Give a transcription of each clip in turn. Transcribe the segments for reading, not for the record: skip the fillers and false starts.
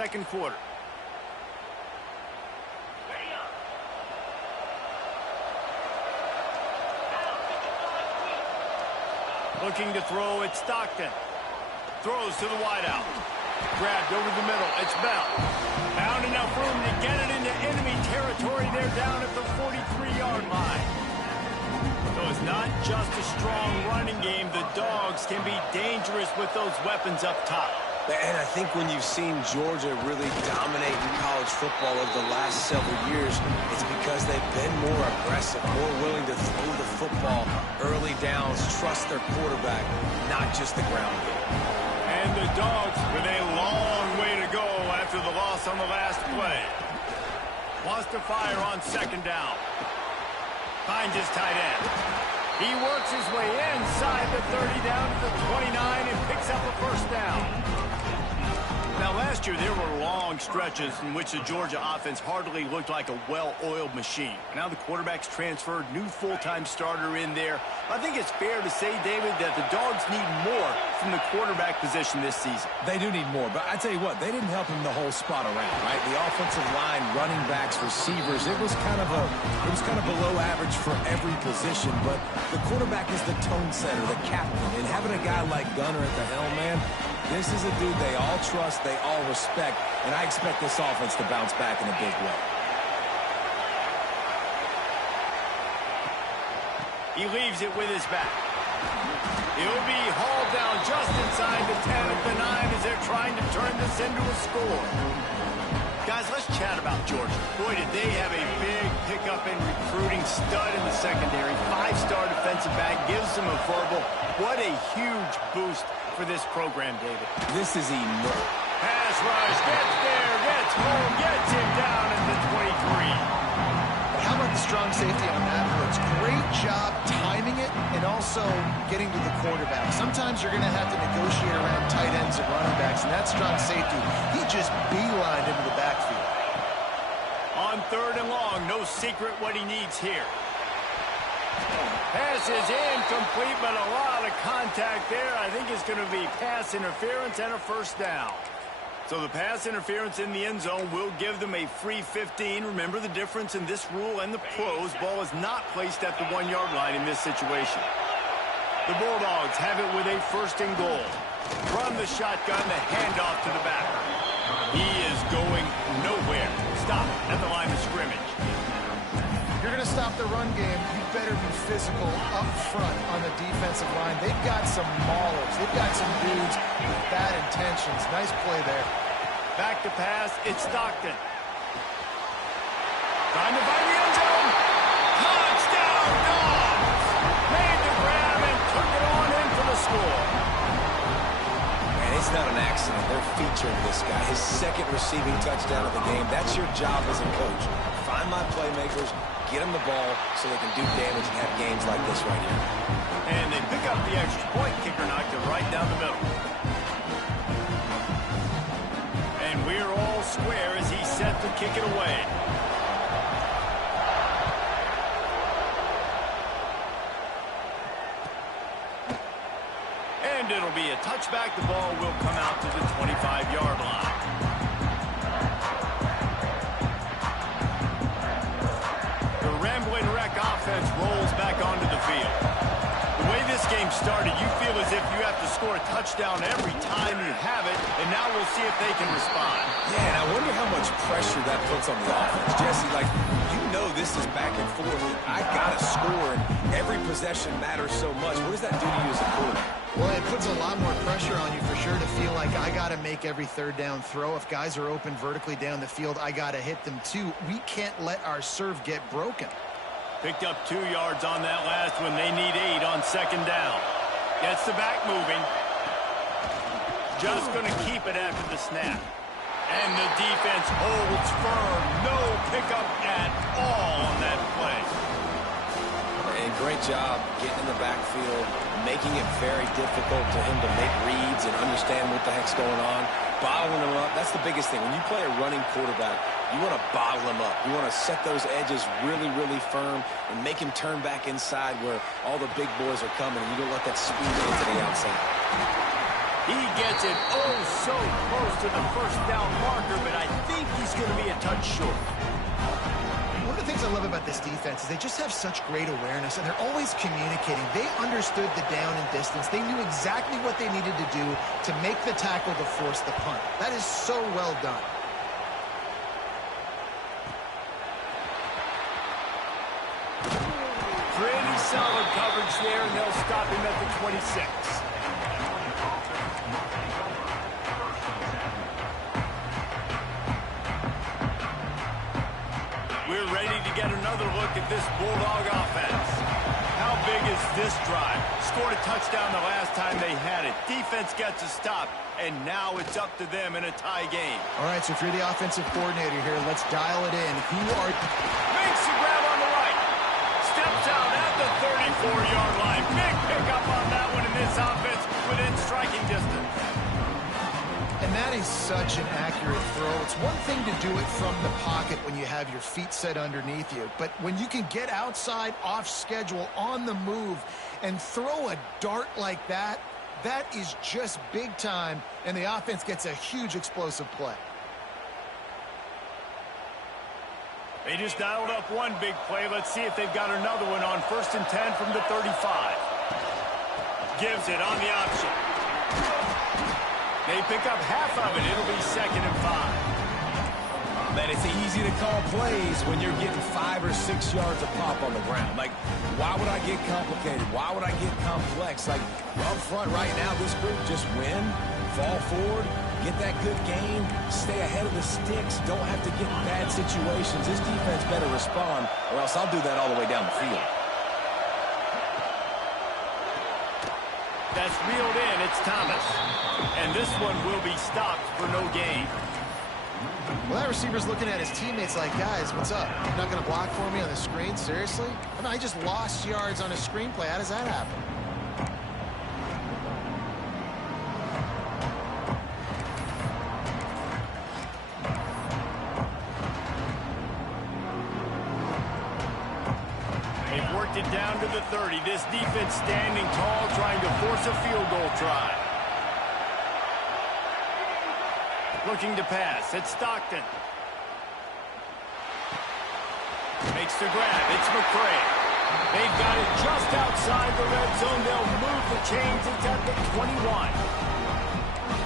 second quarter. Looking to throw, it's Stockton. Throws to the wideout. Grabbed over the middle, it's Bell. Found enough room to get it into enemy territory. They're down at the 43-yard line. So it's not just a strong running game. The Dogs can be dangerous with those weapons up top. And I think when you've seen Georgia really dominate in college football over the last several years, it's because they've been more aggressive, more willing to throw the football early downs, trust their quarterback, not just the ground game. And the Dogs with a long way to go after the loss on the last play. Wants to fire on second down. Finds his tight end. He works his way inside the 30 down to the 29 and picks up a first down. Now, last year, there were long stretches in which the Georgia offense hardly looked like a well-oiled machine. Now the quarterback's transferred, new full-time starter in there. I think it's fair to say, David, that the Dogs need more from the quarterback position this season. They do need more, but I tell you what, they didn't help him the whole spot around, right? The offensive line, running backs, receivers, it was kind of below average for every position, but the quarterback is the tone setter, the captain, and having a guy like Gunner at the helm, man, this is a dude they all trust, they all respect, and I expect this offense to bounce back in a big way. He leaves it with his back. He'll be hauled down just inside the 10 at the 9 as they're trying to turn this into a score. Guys, let's chat about Georgia. Boy, did they have a big pickup in recruiting, stud in the secondary, 5-star defensive back, gives them a verbal. What a huge boost for this program, David. This is enormous. Pass rush, gets there, gets home, gets him down at the 23. How about the strong safety on that blitz? Great job timing it and also getting to the quarterback. Sometimes you're going to have to negotiate around tight ends and running backs, and that strong safety, he just beelined into the backfield. On third and long, no secret what he needs here. Pass is incomplete, but a lot of contact there. I think it's going to be pass interference and a first down. So the pass interference in the end zone will give them a free 15. Remember the difference in this rule and the pros. Ball is not placed at the 1-yard line in this situation. The Bulldogs have it with a first and goal. From the shotgun, the handoff to the back. He is going nowhere. Stop at the line of scrimmage. You're going to stop the run game, you better be physical up front on the defensive line. They've got some maulers. They've got some dudes with bad intentions. Nice play there. Back to pass, it's Stockton. Trying to find the end zone. Touchdown, Dogs! Made the grab and took it on in for the score. And it's not an accident. They're featuring this guy. His second receiving touchdown of the game. That's your job as a coach. Find my playmakers, get them the ball so they can do damage and have games like this right here. And they pick up the extra point. Kicker knocked it right down the middle. And we're all square as he's set to kick it away. And it'll be a touchback. The ball will come out to the 25-yard line. Rambling Wreck offense rolls back onto the field. The way this game started, you feel as if you have to score a touchdown every time you have it, and now we'll see if they can respond. Yeah, and I wonder how much pressure that puts on the offense. Jesse, like, you know this is back and forth. I got to score, and every possession matters so much. What does that do to you as a quarterback? Well, it puts a lot more pressure on you for sure to feel like I got to make every third down throw. If guys are open vertically down the field, I got to hit them too. We can't let our serve get broken. Picked up 2 yards on that last one. They need 8 on second down. Gets the back moving. Just going to keep it after the snap. And the defense holds firm. No pickup at all on that play. And great job getting in the backfield, making it very difficult to him to make reads and understand what the heck's going on. Bottling him up, that's the biggest thing. When you play a running quarterback, you want to bottle him up. You want to set those edges really, really firm and make him turn back inside where all the big boys are coming, and you don't let that speed into the outside. He gets it oh so close to the first down marker touch short. One of the things I love about this defense is they just have such great awareness, and they're always communicating. They understood the down and distance. They knew exactly what they needed to do to make the tackle to force the punt. That is so well done. Pretty solid coverage there, and they'll stop him at the 26. We're ready to get another look at this Bulldog offense. How big is this drive? Scored a touchdown the last time they had it. Defense gets a stop, and now it's up to them in a tie game. All right, so if you're the offensive coordinator here, let's dial it in. Makes the grab on the right. Steps out at the 34-yard line. Big pickup on that one in this offense within striking distance. And that is such an accurate throw. It's one thing to do it from the pocket when you have your feet set underneath you, but when you can get outside, off schedule, on the move, and throw a dart like that, that is just big time, and the offense gets a huge explosive play. They just dialed up one big play. Let's see if they've got another one on 1st and 10 from the 35. Gives it on the option. They pick up half of it. It'll be 2nd and 5. Man, it's easy to call plays when you're getting 5 or 6 yards of pop on the ground. Like, why would I get complicated? Why would I get complex? Like, up front right now, this group just win, fall forward, get that good game, stay ahead of the sticks, don't have to get in bad situations. This defense better respond, or else I'll do that all the way down the field. That's reeled in. It's Thomas. And this one will be stopped for no gain. Well, that receiver's looking at his teammates like, guys, what's up? You're not going to block for me on the screen? Seriously? I mean, I just lost yards on a screenplay. How does that happen? They've worked it down to the 30. This defense standing tall, trying to force a field goal try. Looking to pass. It's Stockton. Makes the grab. It's McCray. They've got it just outside the red zone. They'll move the chains. It's at the 21.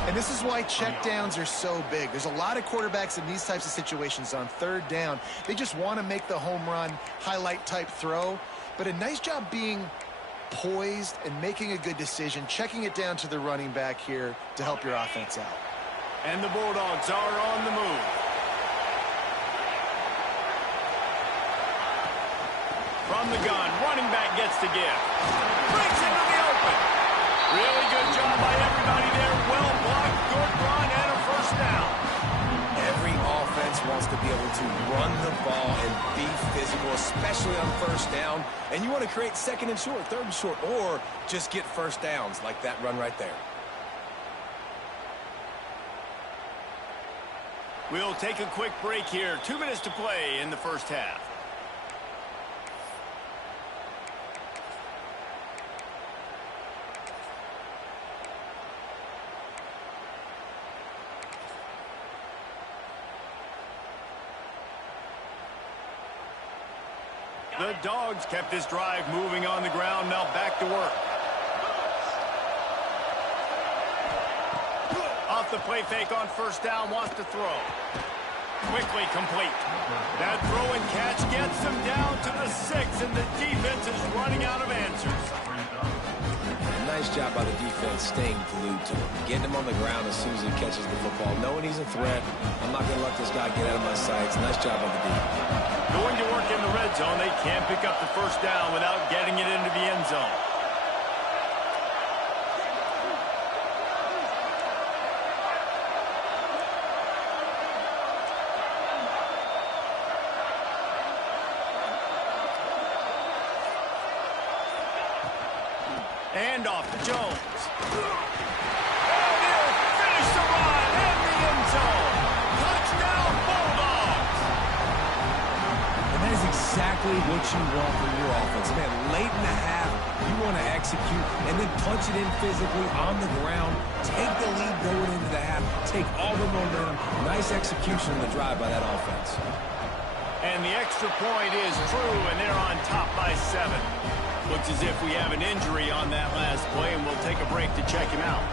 And this is why checkdowns are so big. There's a lot of quarterbacks in these types of situations on 3rd down. They just want to make the home run, highlight type throw. But a nice job being poised and making a good decision, checking it down to the running back here to help your offense out. And the Bulldogs are on the move. From the gun, running back gets to give. Breaks into the open. Really good job by everybody there. Well blocked, good run, and a 1st down. Every offense wants to be able to run the ball and be physical, especially on 1st down. And you want to create 2nd and short, 3rd and short, or just get 1st downs like that run right there. We'll take a quick break here. 2 minutes to play in the 1st half. The Dogs kept this drive moving on the ground. Now back to work. Off the play fake on 1st down, wants to throw. Quickly complete. That throw and catch gets them down to the 6, and the defense is running out of answers. Nice job by the defense staying glued to him, getting him on the ground as soon as he catches the football, knowing he's a threat. I'm not going to let this guy get out of my sights. Nice job by the defense. Going to work in the red zone, they can't pick up the 1st down without getting it into the end zone. And off to Jones. And he'll finish the run in the end zone. Touchdown, Bulldogs. And that is exactly what you want from your offense. Man, late in the half, You want to execute and then punch it in physically on the ground, take the lead going into the half, take all the momentum. Nice execution on the drive by that offense. And the extra point is true, and they're on top by 7. Looks as if we have an injury on that last play, and we'll take a break to check him out.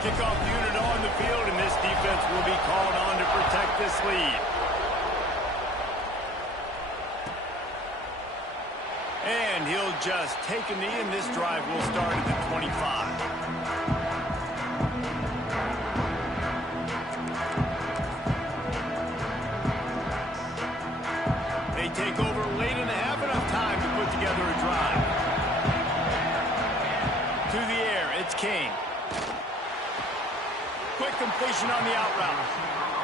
Kickoff unit on the field, and this defense will be called on to protect this lead. And he'll just take a knee, and this drive will start at the 25. Take over late in the half, enough time to put together a drive. To the air, it's Kane. Quick completion on the out route.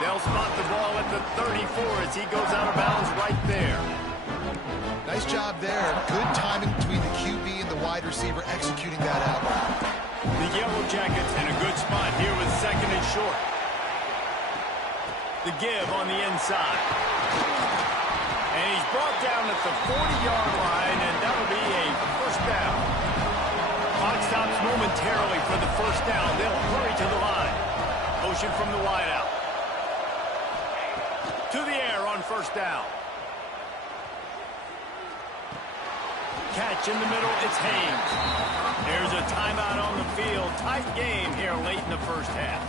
They'll spot the ball at the 34 as he goes out of bounds right there. Nice job there. Good timing between the QB and the wide receiver executing that out route. The Yellow Jackets in a good spot here with second and short. The give on the inside. And he's brought down at the 40-yard line, and that'll be a first down. Clock stops momentarily for the first down. They'll hurry to the line. Motion from the wideout. To the air on first down. Catch in the middle, it's Haynes. There's a timeout on the field. Tight game here late in the first half.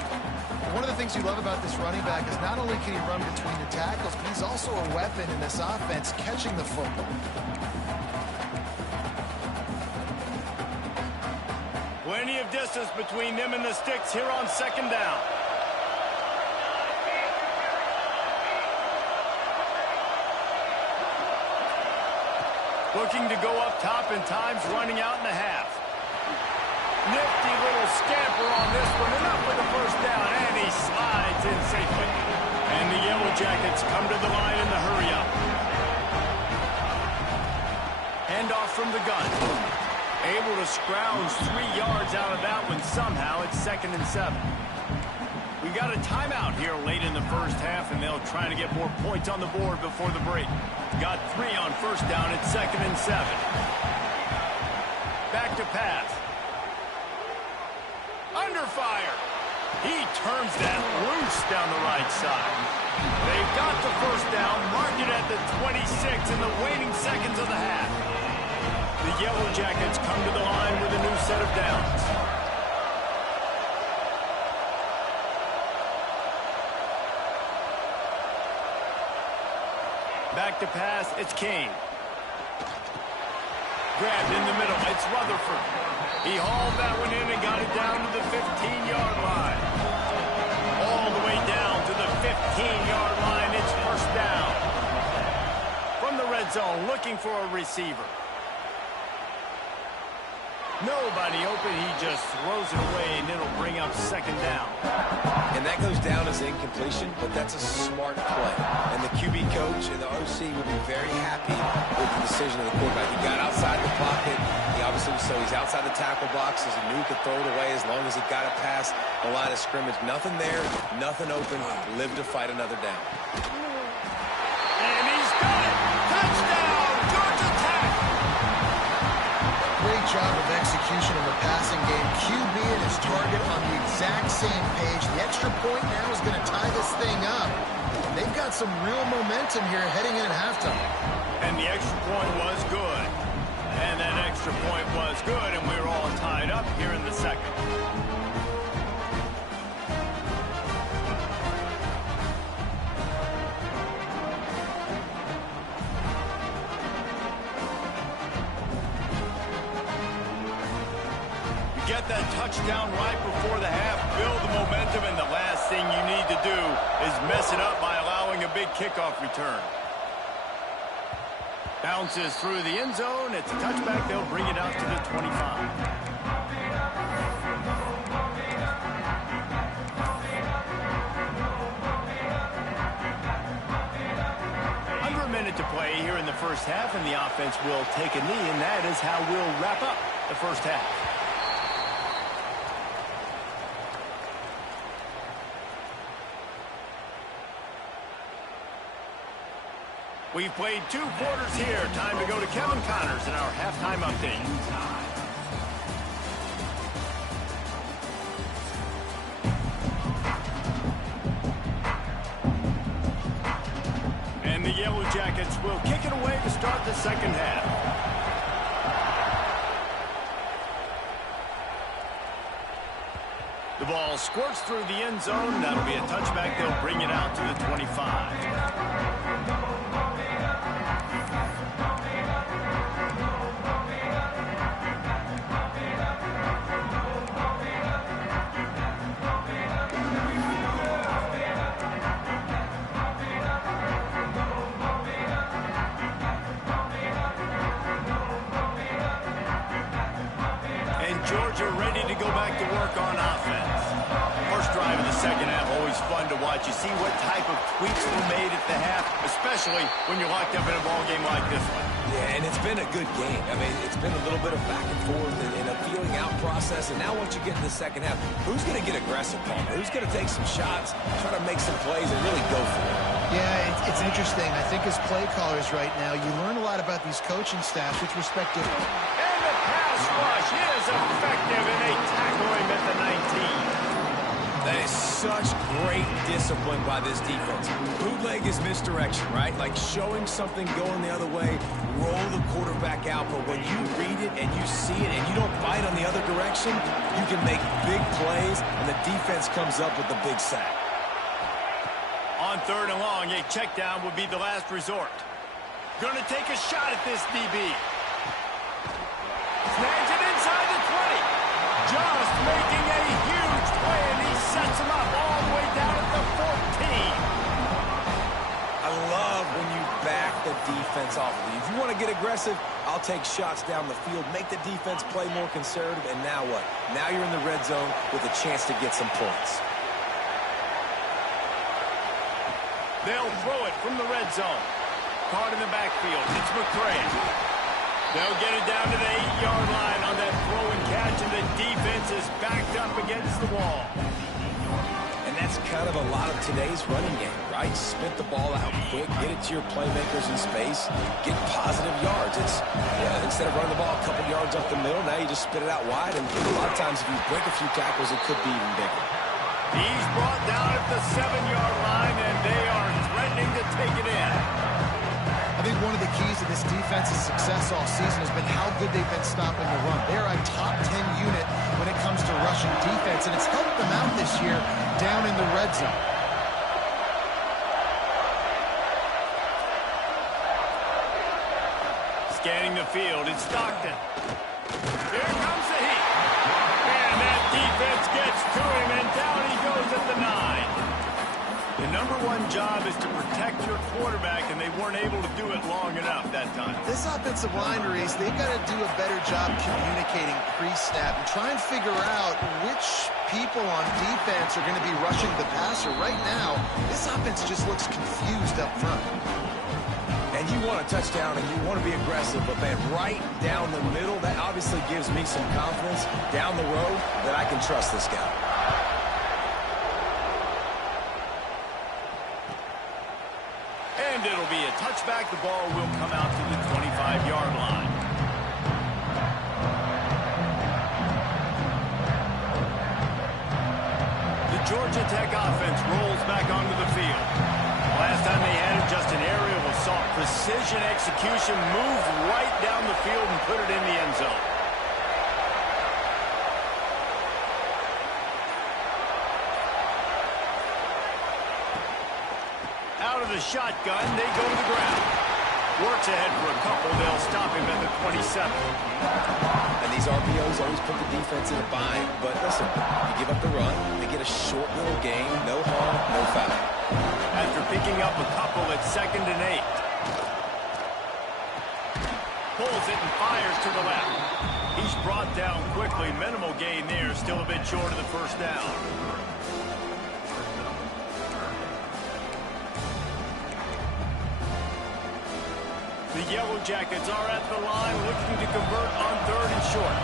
One of the things you love about this running back is not only can he run between the tackles, but he's also a weapon in this offense catching the football. Plenty of distance between them and the sticks here on second down. Looking to go up top, and time's running out in the half. Nifty little scamper on this one, enough for the first down, and he slides in safely. And the Yellow Jackets come to the line in the hurry-up. Handoff from the gun. Able to scrounge 3 yards out of that one somehow. It's 2nd and 7. We've got a timeout here late in the first half, and they'll try to get more points on the board before the break. Got 3 on first down. It's 2nd and 7. Back to pass. Under fire. He turns that loose down the right side. They've got the first down, mark it at the 26 in the waning seconds of the half. The Yellow Jackets come to the line with a new set of downs. Back to pass, it's Kane. Grabbed in the middle, it's Rutherford. He hauled that one in and got it down to the 15-yard line. All the way down to the 15-yard line, it's first down. From the red zone, looking for a receiver. Nobody open, he just throws it away, and it'll bring up second down. And that goes down as incompletion, but that's a smart play. And the QB coach and the OC will be very happy with the decision of the quarterback. He got outside the pocket. He obviously so he's outside the tackle box. He knew he could throw it away as long as he got it past the line of scrimmage. Nothing there, nothing open. Live to fight another down. And he's got it. Touchdown, Georgia Tech. Great job of execution in the passing game. QB and his target on the exact same page. The extra point now is going to tie this thing up. They've got some real momentum here heading in at halftime. And the extra point was good. And that extra point was good, and we were all tied up here in the second. Get that touchdown right before the half, build the momentum, and the last thing you need to do is mess it up by allowing a big kickoff return. Bounces through the end zone. It's a touchback. They'll bring it out to the 25. Under a minute to play here in the first half, and the offense will take a knee, and that is how we'll wrap up the first half. We've played 2 quarters here. Time to go to Kevin Connors in our halftime update. And the Yellow Jackets will kick it away to start the second half. The ball squirts through the end zone. That'll be a touchback. They'll bring it out to the 25. Georgia ready to go back to work on offense. First drive of the second half, always fun to watch. You see what type of tweaks were made at the half, especially when you're locked up in a ball game like this one. Yeah, and it's been a good game. I mean, it's been a little bit of back and forth and a feeling out process. And now once you get in the second half, who's going to get aggressive, Paul? Who's going to take some shots, try to make some plays, and really go for it? Yeah, it's interesting. I think as play callers right now, you learn a lot about these coaching staffs with respect to... And the pass rush is effective, and they tackle him at the 19. That is such great discipline by this defense. Bootleg is misdirection, right? Like showing something going the other way, roll the quarterback out. But when you read it and you see it and you don't bite on the other direction, you can make big plays, and the defense comes up with the big sack. On third and long, a check down would be the last resort. Going to take a shot at this DB. Snags it inside the 20. Just making a huge play, and he sets him up all the way down at the 14. I love when you back the defense off of you. If you want to get aggressive, I'll take shots down the field, make the defense play more conservative, and now what? Now you're in the red zone with a chance to get some points. They'll throw it from the red zone. Caught in the backfield. It's McCray. They'll get it down to the 8-yard line on that throw and catch, and the defense is backed up against the wall. And that's kind of a lot of today's running game, right? Spit the ball out quick, get it to your playmakers in space, get positive yards. Instead of running the ball a couple yards up the middle, now you just spit it out wide, and a lot of times if you break a few tackles, it could be even bigger. He's brought down at the 7-yard line, and they are threatening to take it in. I think one of the keys to this defense's success all season has been how good they've been stopping the run. They're a top 10 unit when it comes to rushing defense, and it's helped them out this year down in the red zone. Scanning the field, it's Stockton. Here comes the heat. And that defense gets to him, and down he goes at the 9. The number one job is to protect your quarterback, and they weren't able to do it long enough that time. This offensive line, Reese, they've got to do a better job communicating pre-snap and try and figure out which people on defense are going to be rushing the passer. Right now, this offense just looks confused up front. And you want a touchdown and you want to be aggressive, but man, right down the middle, that obviously gives me some confidence down the road that I can trust this guy. And it'll be a touchback. The ball will come out to the 25-yard line. The Georgia Tech offense rolls back onto the field. Last time they had it, just an aerial assault. Precision execution, moved right down the field and put it in the end zone. Out of the shotgun, they go to the ground. Works ahead for a couple. They'll stop him at the 27. And these RPOs always put the defense in a bind. But listen, you give up the run, they get a short little gain, no harm, no foul. After picking up a couple at 2nd and 8. Pulls it and fires to the left. He's brought down quickly. Minimal gain there. Still a bit short of the first down. The Yellow Jackets are at the line looking to convert on 3rd and short.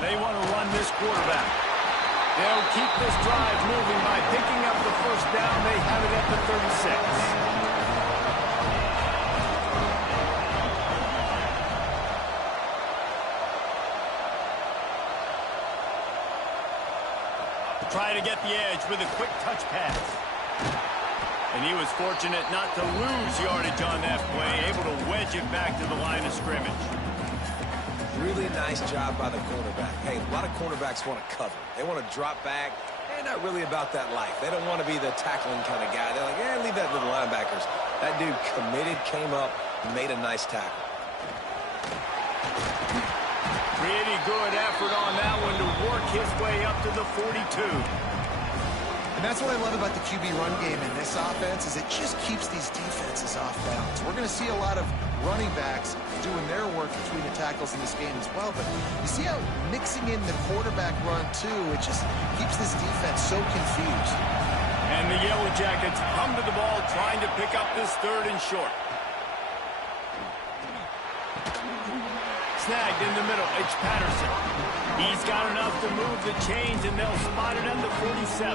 They want to run this quarterback. They'll keep this drive moving by picking up the first down. They have it at the 36. Try to get the edge with a quick touch pass. And he was fortunate not to lose yardage on that play, able to wedge it back to the line of scrimmage. Really nice job by the cornerback. Hey, a lot of cornerbacks want to cover. They want to drop back. They're not really about that life. They don't want to be the tackling kind of guy. They're like, yeah, leave that to the linebackers. That dude committed, came up, made a nice tackle. Pretty good effort on that one to work his way up to the 42. And that's what I love about the QB run game in this offense is it just keeps these defenses off balance. We're going to see a lot of running backs doing their work between the tackles in this game as well. But you see how mixing in the quarterback run, too, it just keeps this defense so confused. And the Yellow Jackets come to the ball trying to pick up this 3rd and short. Snagged in the middle, it's Patterson. He's got enough to move the chains, and they'll spot it at the 47.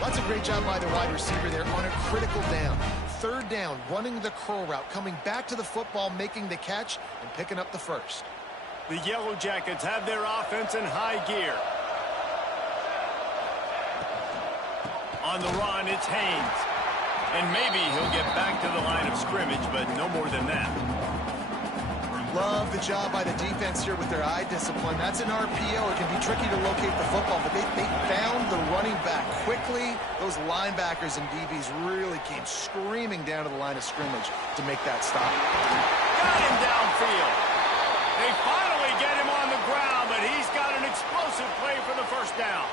That's a great job by the wide receiver there on a critical down. 3rd down, running the curl route, coming back to the football, making the catch, and picking up the 1st. The Yellow Jackets have their offense in high gear. On the run, it's Haynes. And maybe he'll get back to the line of scrimmage, but no more than that. Love the job by the defense here with their eye discipline. That's an RPO. It can be tricky to locate the football, but they found the running back quickly. Those linebackers and DBs really came screaming down to the line of scrimmage to make that stop. Got him downfield. They finally get him on the ground, but he's got an explosive play for the 1st down.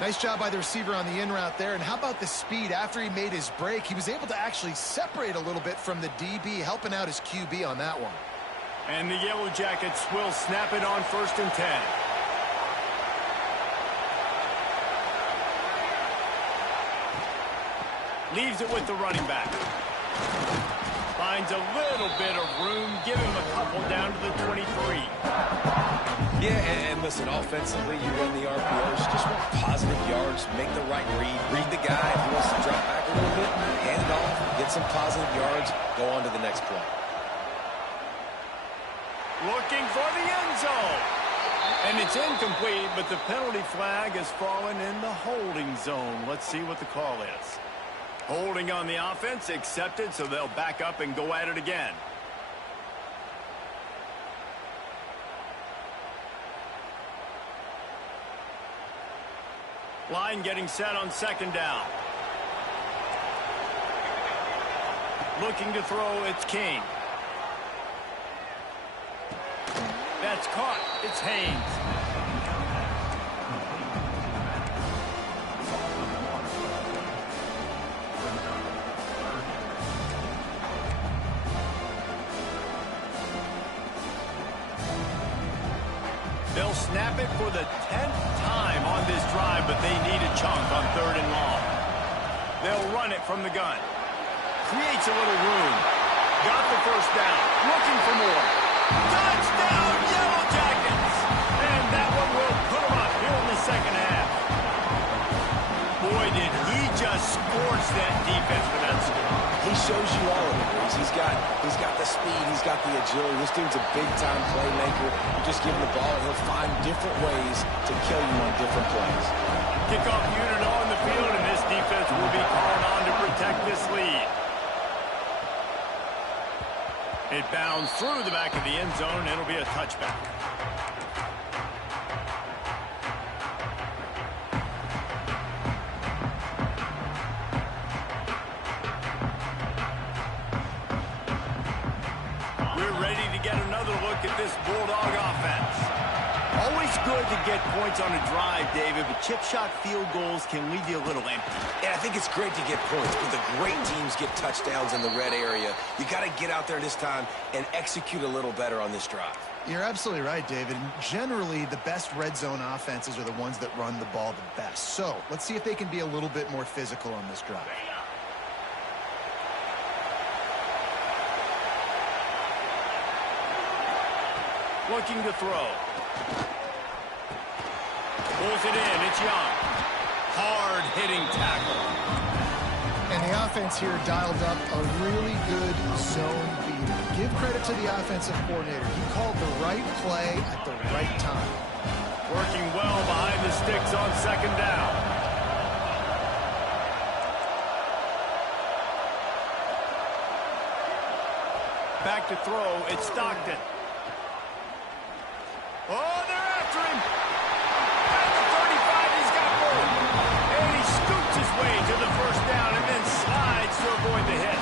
Nice job by the receiver on the in route there. And how about the speed? After he made his break, he was able to actually separate a little bit from the DB, helping out his QB on that one. And the Yellow Jackets will snap it on 1st and 10. Leaves it with the running back. Finds a little bit of room. Give him a couple down to the 23. Yeah, and listen, offensively, you run the RPOs, just want positive yards, make the right read the guy. If he wants to drop back a little bit, hand it off, get some positive yards, go on to the next play. Looking for the end zone. And it's incomplete, but the penalty flag has fallen in the holding zone. Let's see what the call is. Holding on the offense, accepted, so they'll back up and go at it again. Line getting set on 2nd down. Looking to throw, it's King. That's caught. It's Haynes. They'll snap it for the 10th time on this drive, but they need a chunk on 3rd and long. They'll run it from the gun. Creates a little room. Got the 1st down. Looking for more. Touchdown, Yellow Jackets! And that one will put them up here in the 2nd half. Boy, did he just scorch that defense for that score. He shows you all of it. He's got the speed. He's got the agility. This dude's a big-time playmaker. You just give him the ball, and he'll find different ways to kill you on different plays. Kickoff unit on the field, and this defense will be called on to protect this lead. It bounds through the back of the end zone, and it'll be a touchback. We're ready to get another look at this Bulldog offense. Always good to get points on a drive, David, but chip shot field goals can leave you a little empty. Yeah, I think it's great to get points, but the great teams get touchdowns in the red area. You got to get out there this time and execute a little better on this drive. You're absolutely right, David. Generally, the best red zone offenses are the ones that run the ball the best. So let's see if they can be a little bit more physical on this drive. Looking to throw. Pulls it in. It's Young. Hard-hitting tackle. And the offense here dialed up a really good zone beater. Give credit to the offensive coordinator. He called the right play at the right time. Working well behind the sticks on 2nd down. Back to throw, it's Stockton. Oh, they're after him. At the 35, he's got more. And he scoops his way to the first down and then slides to avoid the hit.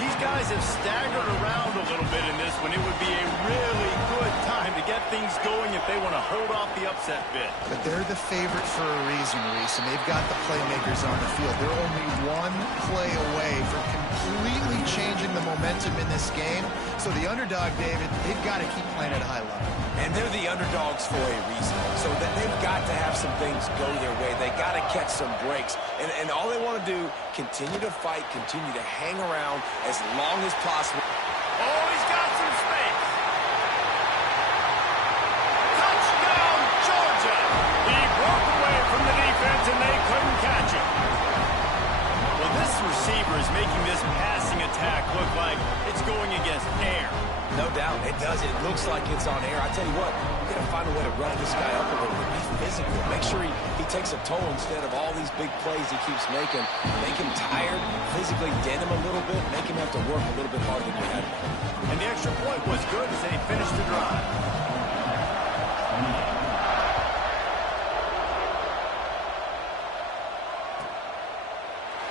These guys have staggered around a little bit in this one. It would be a really good time to get things going if they want to hold off the upset bid. But they're the favorite for a reason, Reese, and they've got the playmakers on the field. They're only one play away from completely changing the momentum in this game. So the underdog, David, they've got to keep playing at a high level. And they're the underdogs for a reason. So that they've got to have some things go their way. They got to catch some breaks. And all they want to do, continue to fight, continue to hang around as long as possible. Oh, he's got some space. Touchdown, Georgia. He broke away from the defense, and they couldn't catch him. Well, this receiver is making this passing attack look like it's going against air. No doubt, it does. It looks like it's on air. I tell you what, you got to find a way to run this guy up a little bit. Be physical. Make sure he takes a toll instead of all these big plays he keeps making. Make him tired, physically dent him a little bit, make him have to work a little bit harder than he had. And the extra point was good as they finished the drive.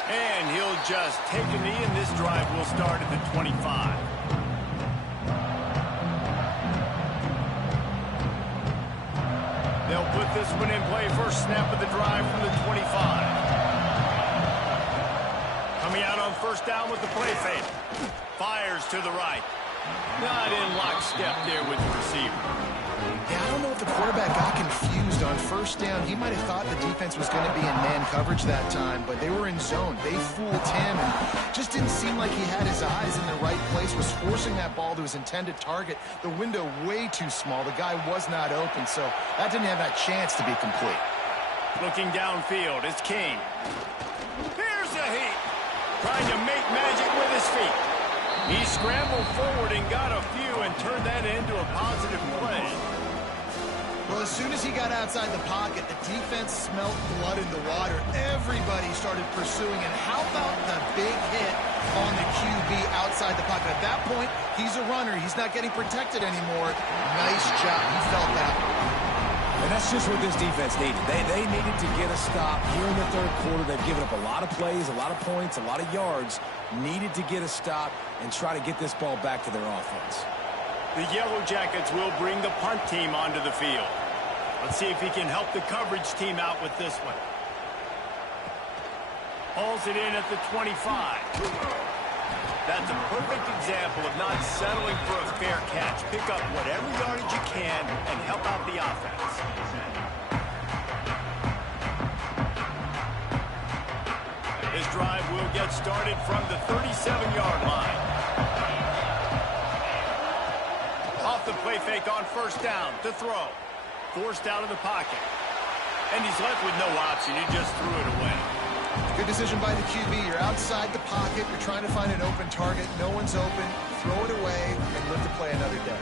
And he'll just take a knee, and this drive will start at the 25. They'll put this one in play. First snap of the drive from the 25. Coming out on first down with the play fake. Fires to the right. Not in lockstep there with the receiver. Yeah, I don't know if the quarterback got confused on first down. He might have thought the defense was going to be in man coverage that time, but they were in zone. They fooled him and just didn't seem like he had his eyes in the right place, was forcing that ball to his intended target. The window way too small. The guy was not open, so that didn't have that chance to be complete. Looking downfield, it's King. Here's the heat. Trying to make magic with his feet. He scrambled forward and got a few and turned that into a positive play. Well, as soon as he got outside the pocket, the defense smelled blood in the water. Everybody started pursuing. And how about the big hit on the QB outside the pocket? At that point, he's a runner. He's not getting protected anymore. Nice job. He felt that one. And that's just what this defense needed. They needed to get a stop here in the third quarter. They've given up a lot of plays, a lot of points, a lot of yards. Needed to get a stop and try to get this ball back to their offense. The Yellow Jackets will bring the punt team onto the field. Let's see if he can help the coverage team out with this one. Hauls it in at the 25. That's a perfect example of not settling for a fair catch. Pick up whatever yardage you can and help out the offense. This drive will get started from the 37-yard line. Off the play fake on first down to throw. Forced out of the pocket. And he's left with no option. He just threw it away. Good decision by the QB. You're outside the pocket. You're trying to find an open target. No one's open. Throw it away and live to play another day.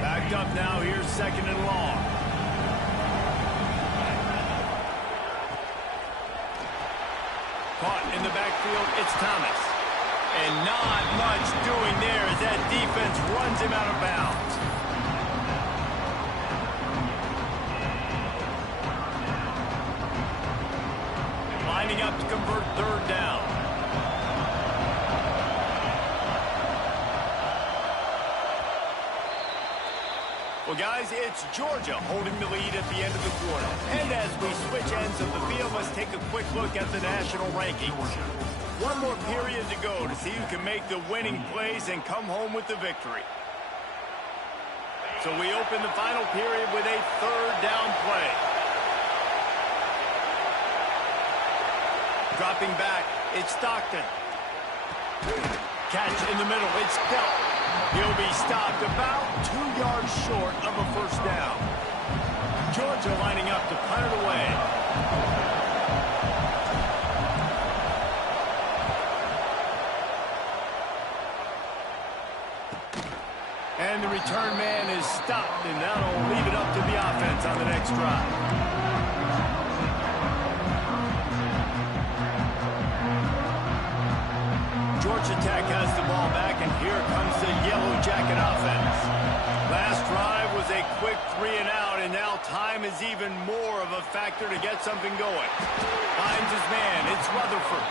Backed up now. Here's second and long. Caught in the backfield. It's Thomas. And not much doing there as that defense runs him out of bounds. Lining up to convert third down. Well, guys, it's Georgia holding the lead at the end of the quarter. And as we switch ends of the field, let's take a quick look at the national rankings. One more period to go to see who can make the winning plays and come home with the victory. So we open the final period with a third down play. Dropping back, it's Stockton. Catch in the middle, it's Bell. He'll be stopped about 2 yards short of a first down. Georgia lining up to punt it away. And the return man is stopped, and that'll leave it up to the offense on the next drive. Georgia Tech has the ball back, and here comes the Yellow Jacket offense. Last drive was a quick 3-and-out, and now time is even more of a factor to get something going. Finds his man. It's Rutherford.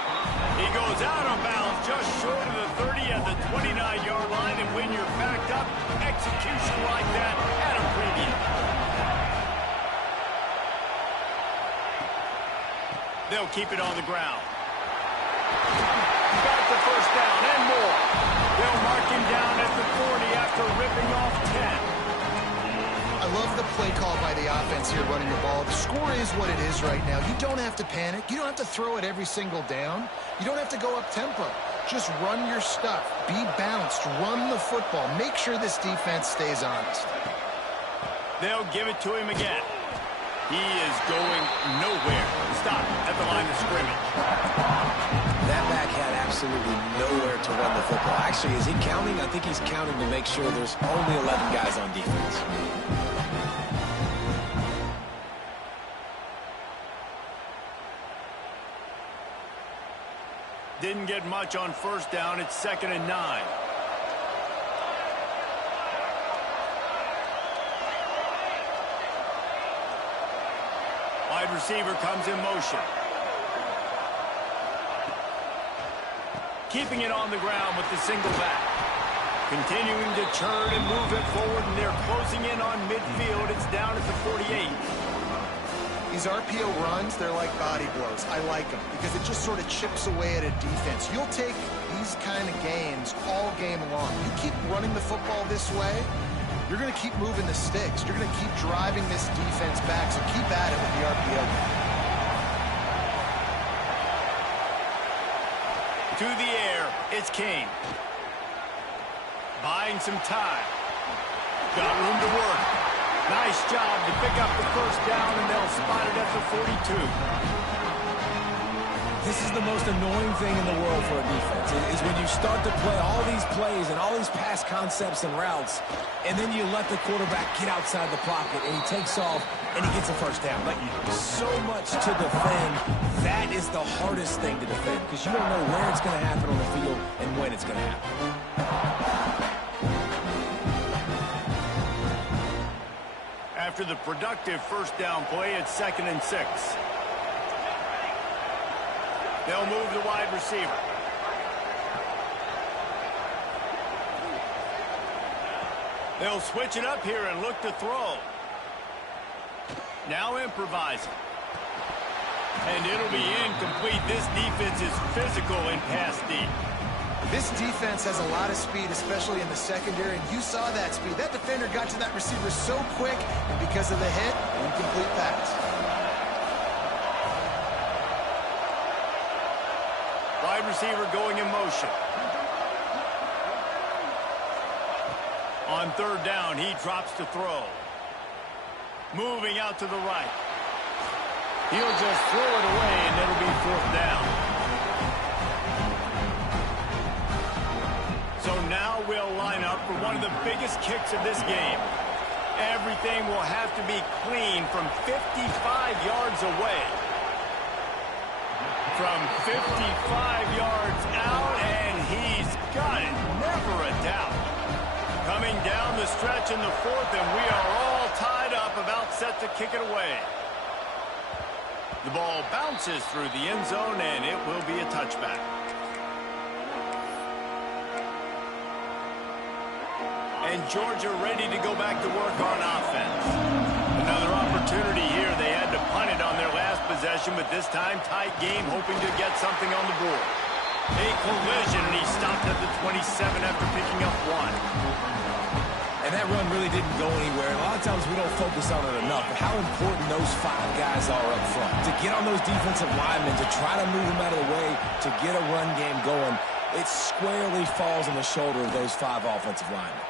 He goes out of bounds just short of the 30 at the 29-yard line, and when you're backed up, execution like that at a premium. They'll keep it on the ground. Got the first down and more. They'll mark him down at the 40 after ripping off 10. I love the play call by the offense here running the ball. The score is what it is right now. You don't have to panic. You don't have to throw it every single down. You don't have to go up tempo. Just run your stuff. Be balanced. Run the football. Make sure this defense stays honest. They'll give it to him again. He is going nowhere. Stop at the line of scrimmage. That back had absolutely nowhere to run the football. Actually, is he counting? I think he's counting to make sure there's only 11 guys on defense. Didn't get much on first down. It's 2nd and 9. Wide receiver comes in motion. Keeping it on the ground with the single back. Continuing to turn and move it forward, and they're closing in on midfield. It's down at the 48. These RPO runs, they're like body blows. I like them because it just sort of chips away at a defense. You'll take these kind of gains all game long. You keep running the football this way, you're going to keep moving the sticks. You're going to keep driving this defense back, so keep at it with the RPO. To the air, it's Kane. Buying some time. Got room to work. Nice job to pick up the first down, and they'll spot it at the 42. This is the most annoying thing in the world for a defense, is when you start to play all these plays and all these pass concepts and routes, and then you let the quarterback get outside the pocket, and he takes off, and he gets a first down. Like, so much to defend. That is the hardest thing to defend, because you don't know where it's going to happen on the field and when it's going to happen. After the productive first down play, it's 2nd and 6. They'll move the wide receiver. They'll switch it up here and look to throw. Now improvising. And it'll be incomplete. This defense is physical in pass deep. This defense has a lot of speed, especially in the secondary, and you saw that speed. That defender got to that receiver so quick, and because of the hit, incomplete pass. Wide receiver going in motion. On third down, he drops to throw. Moving out to the right. He'll just throw it away, and it'll be 4th down. So now we'll line up for one of the biggest kicks of this game. Everything will have to be clean from 55 yards away. From 55 yards out, and he's got it. Never a doubt. Coming down the stretch in the 4th, and we are all tied up, about set to kick it away. The ball bounces through the end zone, and it will be a touchback. And Georgia ready to go back to work on offense. Another opportunity here. They had to punt it on their last possession, but this time tight game, hoping to get something on the board. A collision, and he stopped at the 27 after picking up 1. And that run really didn't go anywhere. And a lot of times we don't focus on it enough, but how important those 5 guys are up front. To get on those defensive linemen, to try to move them out of the way, to get a run game going, it squarely falls on the shoulder of those 5 offensive linemen.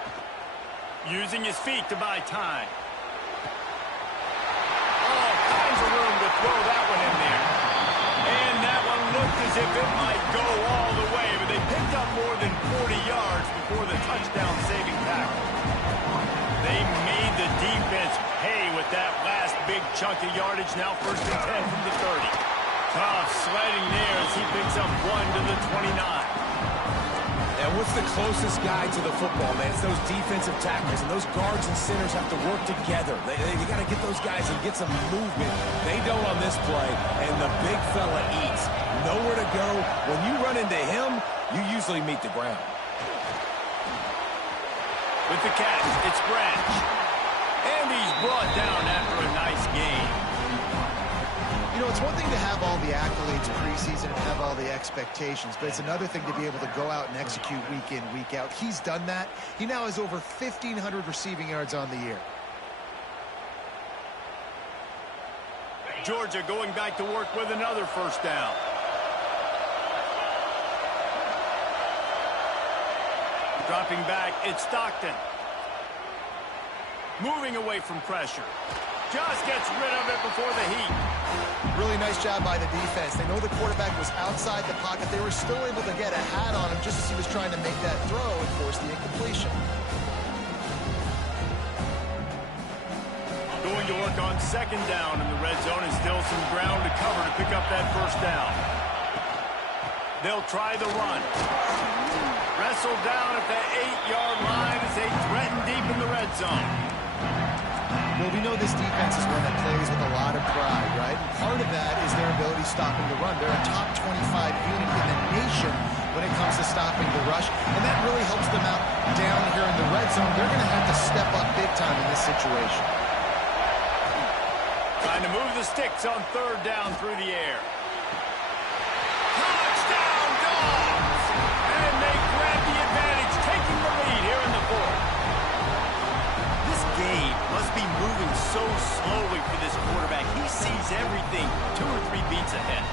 Using his feet to buy time. All kinds of room to throw that one in there. And that one looked as if it might go all the way, but they picked up more than 40 yards before the touchdown-saving tackle. defense pay with that last big chunk of yardage. Now 1st and 10 from the 30. Tough sledding there as he picks up 1 to the 29. And what's the closest guy to the football, man? It's those defensive tackles, and those guards and centers have to work together. They got to get those guys and get some movement. They don't on this play, and the big fella eats. Nowhere to go. When you run into him, you usually meet the ground. With the catch, it's Branch. And he's brought down after a nice game. You know, it's one thing to have all the accolades preseason and have all the expectations, but it's another thing to be able to go out and execute week in, week out. He's done that. He now has over 1,500 receiving yards on the year. Georgia going back to work with another 1st down. Dropping back, it's Stockton. Moving away from pressure. Just gets rid of it before the heat. Really nice job by the defense. They know the quarterback was outside the pocket. They were still able to get a hat on him just as he was trying to make that throw and force the incompletion. Going to work on 2nd down in the red zone, and still some ground to cover to pick up that 1st down. They'll try the run. Wrestled down at the 8-yard line as they threaten deep in the red zone. Well, we know this defense is one that plays with a lot of pride, right? And part of that is their ability stopping the run. They're a top 25 unit in the nation when it comes to stopping the rush, and that really helps them out down here in the red zone. They're going to have to step up big time in this situation. Trying to move the sticks on 3rd down through the air. Touchdown, Dogs! And they grab the advantage, taking the lead here in the 4th. This game must be moving so slowly for this quarterback. He sees everything 2 or 3 beats ahead.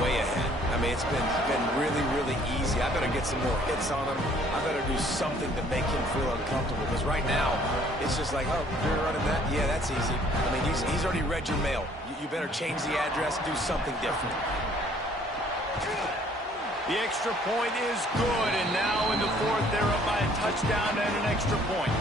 Way ahead. I mean, it's been really, really easy. I better get some more hits on him. I better do something to make him feel uncomfortable. Because right now, it's just like, oh, you're running that? Yeah, that's easy. I mean, he's already read your mail. You better change the address, do something different. The extra point is good, and now in the 4th, they're up by a touchdown and an extra point.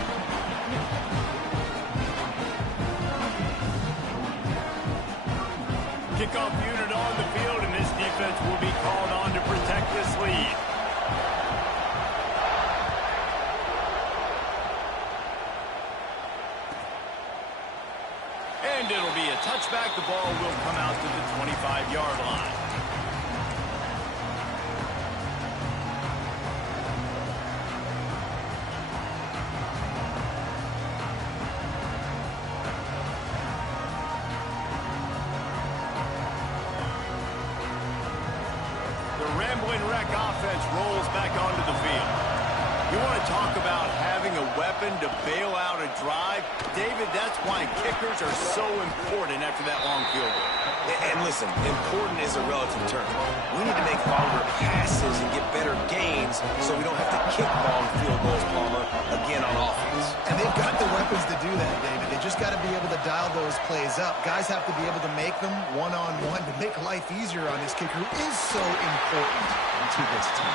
Kickoff unit on the field, and this defense will be called on to protect this lead. And it'll be a touchback. The ball will come out to the 25-yard line. Wreck offense rolls back onto the field. You want to talk about having a weapon to bail out a drive? David, that's why kickers are so important after that long field goal. And listen, important is a relative term. We need to make longer passes and get better gains so we don't have to kick long field goals, Palmer, again on offense. And they've got the weapons to do that, David. They just got to be able to dial those plays up. Guys have to be able to make them one-on-one to make life easier on this kicker, who is so important to this team.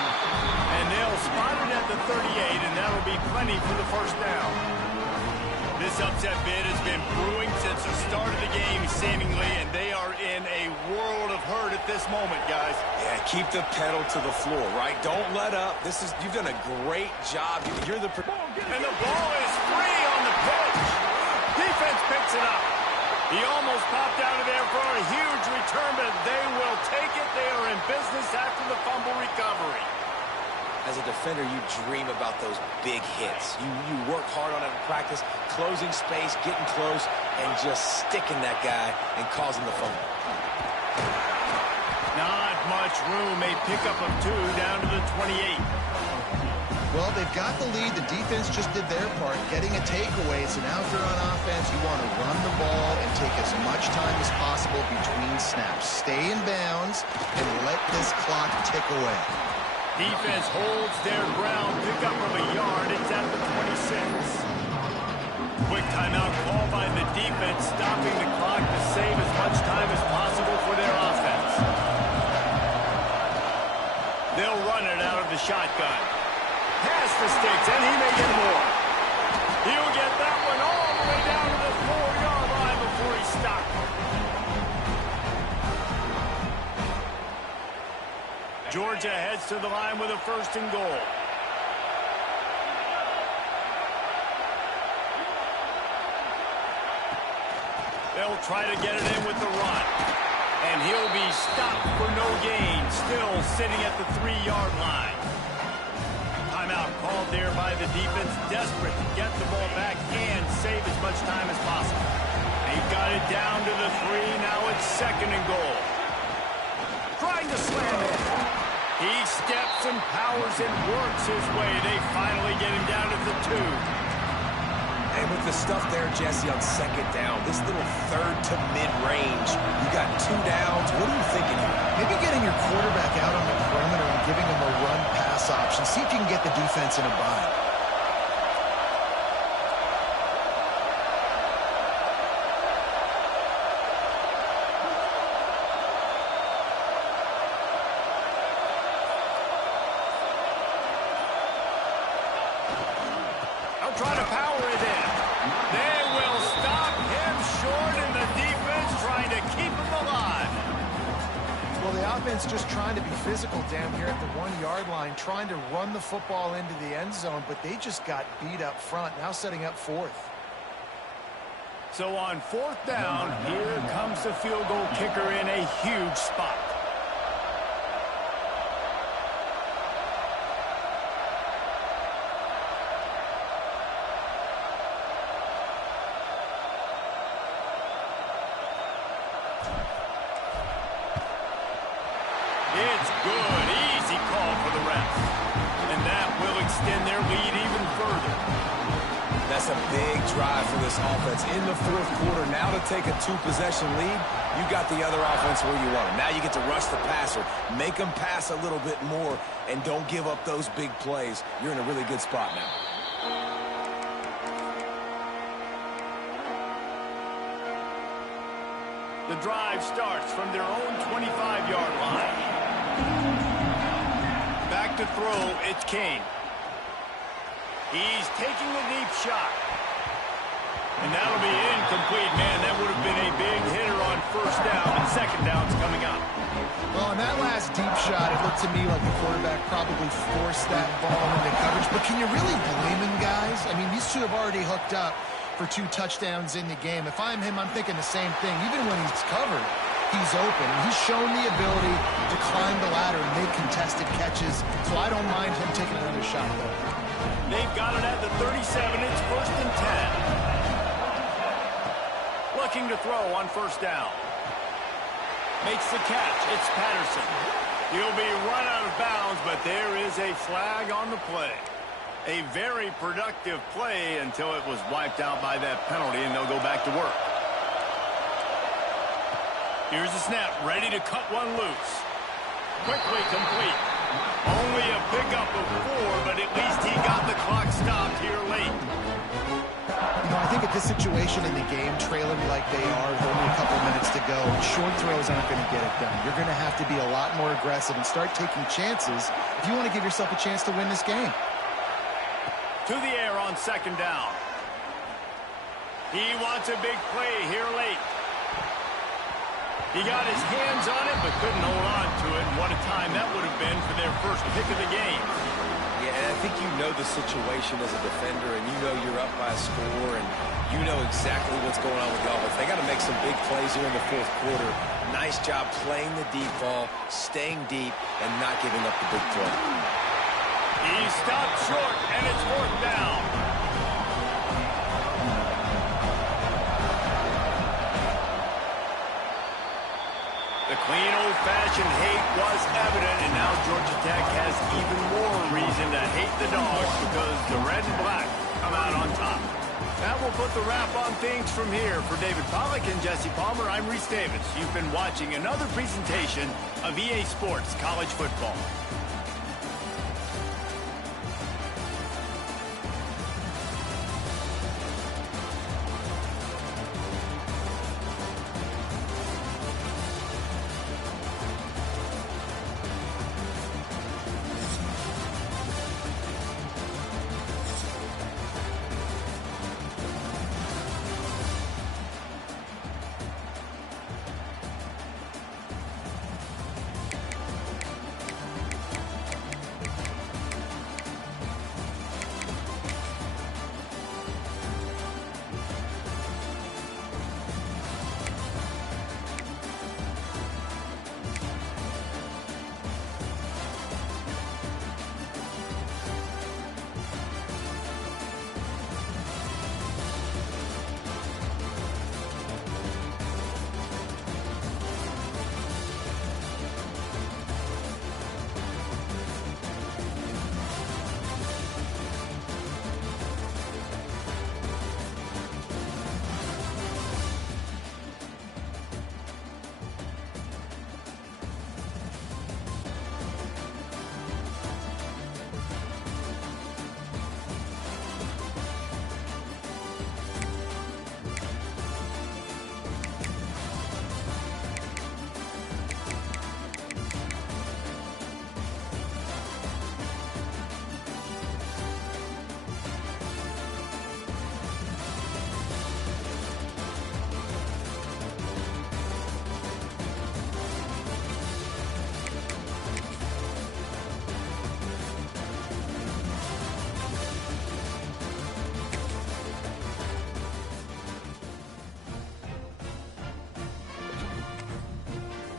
And they'll spot it at the 38, and that'll be plenty for the 1st down. This upset bid has been brewing since the start of the game, seemingly, and they are in a world of hurt at this moment, guys. Yeah, keep the pedal to the floor, right? Don't let up. You've done a great job. You're the... And the ball is free on the pitch. Defense picks it up. He almost popped out of there for a huge return, but they will take it. They are in business after the fumble recovery. As a defender, you dream about those big hits. You work hard on it in practice, closing space, getting close, and just sticking that guy and causing the fumble. Not much room. A pickup of 2 down to the 28. Well, they've got the lead. The defense just did their part, getting a takeaway. So now if you're on offense, you want to run the ball and take as much time as possible between snaps. Stay in bounds and let this clock tick away. Defense holds their ground. Pick up of a yard. It's at the 26. Quick timeout call by the defense, stopping the clock to save as much time as possible for their offense. They'll run it out of the shotgun. Pass the sticks, and he may get more. He'll get that one all the way down to the stop. Georgia heads to the line with a 1st and goal. They'll try to get it in with the run. And he'll be stopped for no gain, still sitting at the 3-yard line. Timeout called there by the defense, desperate to get the ball back and save as much time as possible. They've got it down to the 3, now it's 2nd and goal. Trying to slam it. He steps and powers and works his way. They finally get him down at the 2. And with the stuff there, Jesse, on 2nd down, this little 3rd to mid-range, you got 2 downs. What are you thinking here? Maybe getting your quarterback out on the perimeter and giving him a run-pass option. See if you can get the defense in a bind. They'll try to power it in. They will stop him short, and the defense trying to keep him alive. Well, the offense just trying to be physical down here at the 1-yard line, trying to run the football into the end zone, but they just got beat up front, now setting up 4th. So on 4th down, here comes the field goal kicker in a huge spot. It's good. Easy call for the refs. And that will extend their lead even further. That's a big drive for this offense in the 4th quarter. Now to take a 2-possession lead, you got the other offense where you want them. Now you get to rush the passer, make them pass a little bit more, and don't give up those big plays. You're in a really good spot now. The drive starts from their own 25-yard line. Back to throw, it's Kane. He's taking the deep shot. And that'll be incomplete. Man, that would have been a big hitter on 1st down, and 2nd down's coming up. Well, on that last deep shot, it looked to me like the quarterback probably forced that ball into coverage. But can you really blame him, guys? I mean, these two have already hooked up for 2 touchdowns in the game. If I'm him, I'm thinking the same thing. Even when he's covered, he's open. He's shown the ability to climb the ladder and make contested catches, so I don't mind him taking another shot, though. They've got it at the 37. It's 1st and 10. Looking to throw on 1st down. Makes the catch. It's Patterson. He'll be run out of bounds, but there is a flag on the play. A very productive play until it was wiped out by that penalty, and they'll go back to work. Here's the snap, ready to cut one loose. Quickly complete. Only a pickup of 4, but at least he got the clock stopped here late. You know, I think at this situation in the game, trailing like they are, with only a couple minutes to go, short throws aren't going to get it done. You're going to have to be a lot more aggressive and start taking chances if you want to give yourself a chance to win this game. To the air on 2nd down. He wants a big play here late. He got his hands on it, but couldn't hold on to it. And what a time that would have been for their first pick of the game. Yeah, and I think you know the situation as a defender, and you know you're up by a score, and you know exactly what's going on with the offense. They got to make some big plays here in the 4th quarter. Nice job playing the deep ball, staying deep, and not giving up the big play. He stopped short, and it's 4th down. The clean, old-fashioned hate was evident, and now Georgia Tech has even more reason to hate the Dogs because the red and black come out on top. That will put the wrap on things from here. For David Pollack and Jesse Palmer, I'm Reese Davis. You've been watching another presentation of EA Sports College Football.